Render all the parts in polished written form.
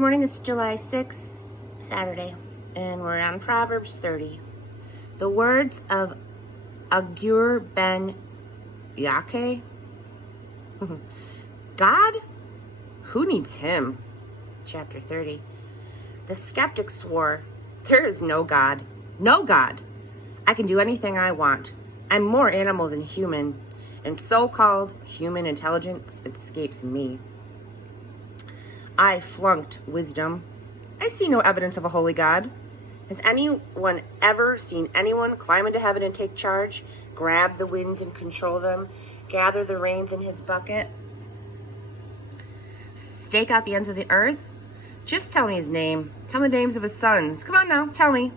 Good morning, it's July 6th, Saturday, and we're on Proverbs 30. The words of Agur ben Yake. God? Who needs him? Chapter 30. The skeptic swore, there is no God. No God. I can do anything I want. I'm more animal than human, and so-called human intelligence escapes me. I flunked wisdom. I see no evidence of a holy God. Has anyone ever seen anyone climb into heaven and take charge, grab the winds and control them, gather the rains in his bucket, stake out the ends of the earth? Just tell me his name. Tell me the names of his sons. Come on now, tell me.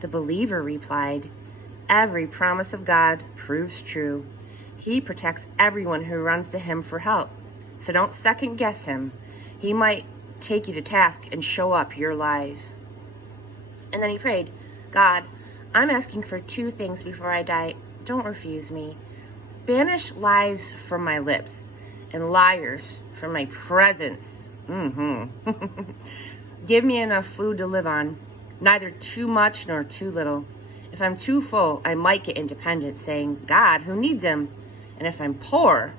The believer replied, every promise of God proves true. He protects everyone who runs to him for help. So don't second guess him. He might take you to task and show up your lies. And then he prayed, God, I'm asking for two things before I die. Don't refuse me. Banish lies from my lips and liars from my presence. Give me enough food to live on, neither too much nor too little. If I'm too full, I might get independent, saying, God, who needs him? And if I'm poor,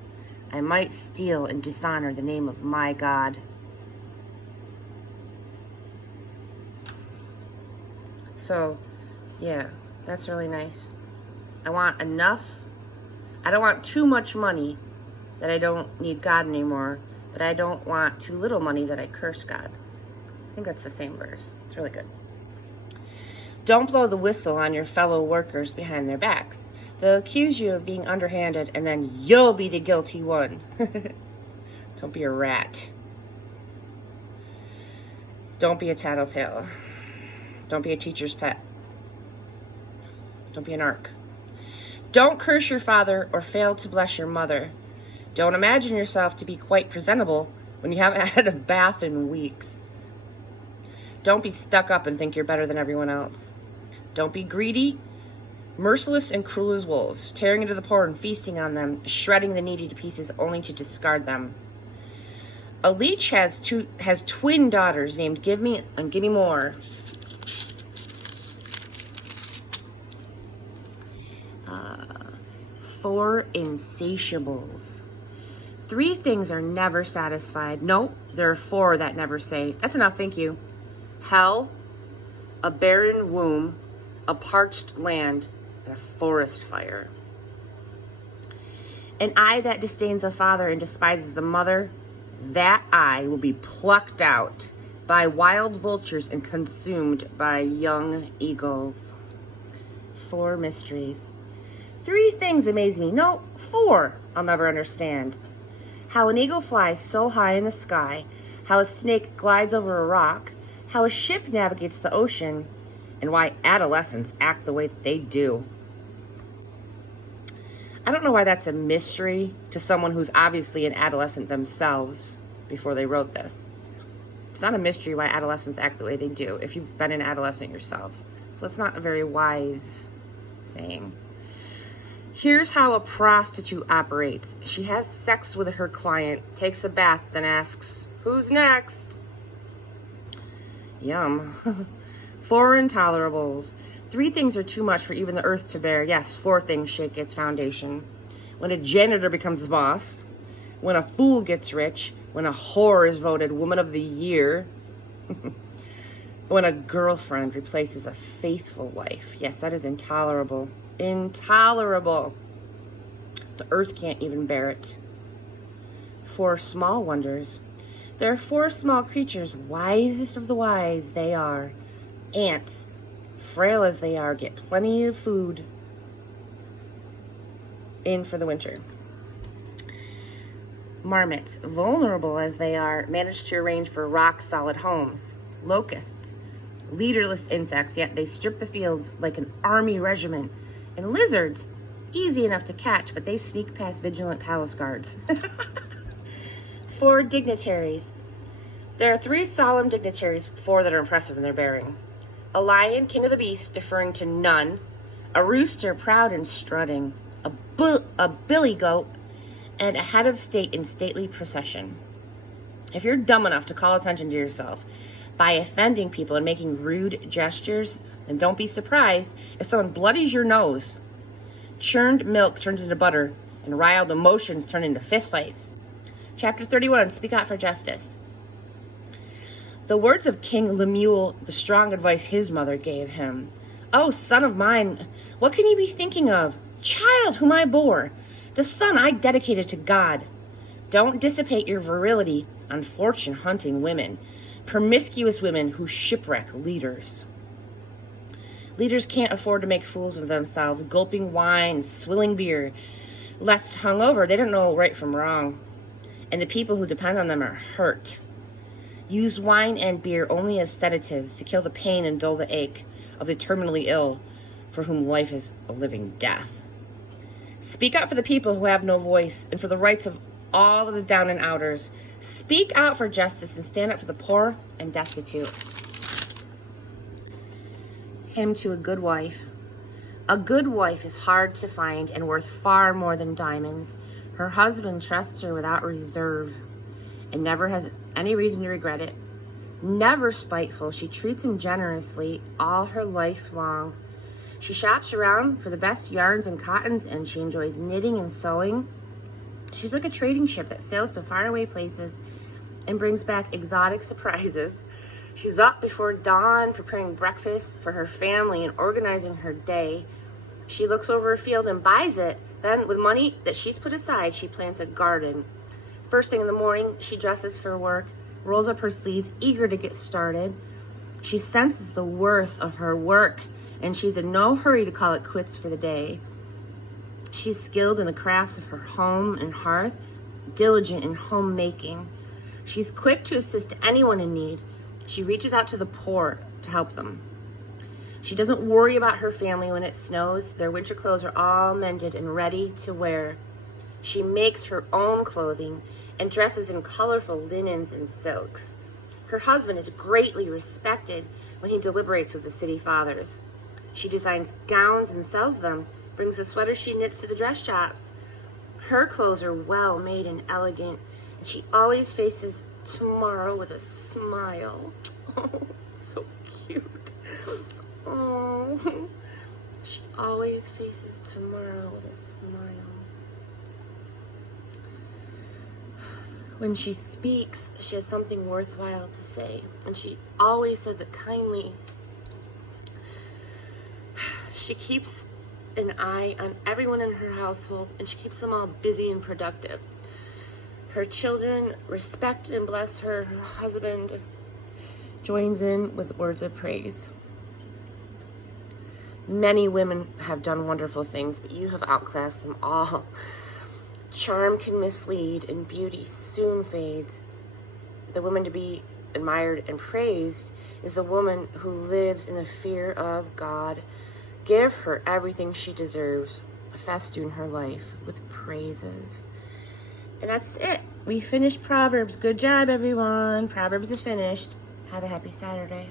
I might steal and dishonor the name of my God. So, yeah, that's really nice. I want enough. I don't want too much money that I don't need God anymore, but I don't want too little money that I curse God. I think that's the same verse. It's really good. Don't blow the whistle on your fellow workers behind their backs. They'll accuse you of being underhanded, and then you'll be the guilty one. Don't be a rat. Don't be a tattletale. Don't be a teacher's pet. Don't be an ark. Don't curse your father or fail to bless your mother. Don't imagine yourself to be quite presentable when you haven't had a bath in weeks. Don't be stuck up and think you're better than everyone else. Don't be greedy, merciless and cruel as wolves, tearing into the poor and feasting on them, shredding the needy to pieces only to discard them. A leech has twin daughters named Give Me and Give Me More. Four insatiables. Three things are never satisfied. Nope, there are four that never say, that's enough, thank you. Hell, a barren womb, a parched land, and a forest fire. An eye that disdains a father and despises a mother, that eye will be plucked out by wild vultures and consumed by young eagles. Four mysteries. Three things amaze me. No, four I'll never understand. How an eagle flies so high in the sky, how a snake glides over a rock, how a ship navigates the ocean, and why adolescents act the way that they do. I don't know why that's a mystery to someone who's obviously an adolescent themselves before they wrote this. It's not a mystery why adolescents act the way they do if you've been an adolescent yourself. So it's not a very wise saying. Here's how a prostitute operates. She has sex with her client, takes a bath, then asks, who's next? Yum. Four intolerables. Three things are too much for even the earth to bear. Yes, four things shake its foundation. When a janitor becomes the boss, when a fool gets rich, when a whore is voted woman of the year, when a girlfriend replaces a faithful wife. Yes, that is intolerable. Intolerable. The earth can't even bear it. Four small wonders. There are four small creatures, wisest of the wise they are. Ants, frail as they are, get plenty of food in for the winter. Marmots, vulnerable as they are, manage to arrange for rock-solid homes. Locusts, leaderless insects, yet they strip the fields like an army regiment. And lizards, easy enough to catch, but they sneak past vigilant palace guards. Four dignitaries. There are three solemn dignitaries, four that are impressive in their bearing. A lion, king of the beasts, deferring to none. A rooster, proud and strutting. A billy goat, and a head of state in stately procession. If you're dumb enough to call attention to yourself by offending people and making rude gestures, then don't be surprised if someone bloodies your nose. Churned milk turns into butter, and riled emotions turn into fistfights. Chapter 31, Speak Out for Justice. The words of King Lemuel, the strong advice his mother gave him. "Oh, son of mine, what can you be thinking of? Child whom I bore, the son I dedicated to God. Don't dissipate your virility on fortune-hunting women, promiscuous women who shipwreck leaders." Leaders can't afford to make fools of themselves, gulping wine, swilling beer. Lest hungover, they don't know right from wrong, and the people who depend on them are hurt. Use wine and beer only as sedatives to kill the pain and dull the ache of the terminally ill, for whom life is a living death. Speak out for the people who have no voice, and for the rights of all of the down and outers. Speak out for justice and stand up for the poor and destitute. Hymn to a Good Wife. A good wife is hard to find and worth far more than diamonds. Her husband trusts her without reserve and never has any reason to regret it. Never spiteful, she treats him generously all her life long. She shops around for the best yarns and cottons, and she enjoys knitting and sewing. She's like a trading ship that sails to faraway places and brings back exotic surprises. She's up before dawn, preparing breakfast for her family and organizing her day. She looks over a field and buys it. Then, with money that she's put aside, she plants a garden. First thing in the morning, she dresses for work, rolls up her sleeves, eager to get started. She senses the worth of her work, and she's in no hurry to call it quits for the day. She's skilled in the crafts of her home and hearth, diligent in homemaking. She's quick to assist anyone in need. She reaches out to the poor to help them. She doesn't worry about her family when it snows. Their winter clothes are all mended and ready to wear. She makes her own clothing and dresses in colorful linens and silks. Her husband is greatly respected when he deliberates with the city fathers. She designs gowns and sells them, brings the sweaters she knits to the dress shops. Her clothes are well made and elegant, and she always faces tomorrow with a smile. Oh, so cute. Oh, she always faces tomorrow with a smile. When she speaks, she has something worthwhile to say, and she always says it kindly. She keeps an eye on everyone in her household, and she keeps them all busy and productive. Her children respect and bless her. Her husband joins in with words of praise. Many women have done wonderful things, but you have outclassed them all. Charm can mislead, and beauty soon fades. The woman to be admired and praised is the woman who lives in the fear of God. Give her everything she deserves. Festoon her life with praises. And that's it. We finished Proverbs. Good job, everyone. Proverbs is finished. Have a happy Saturday.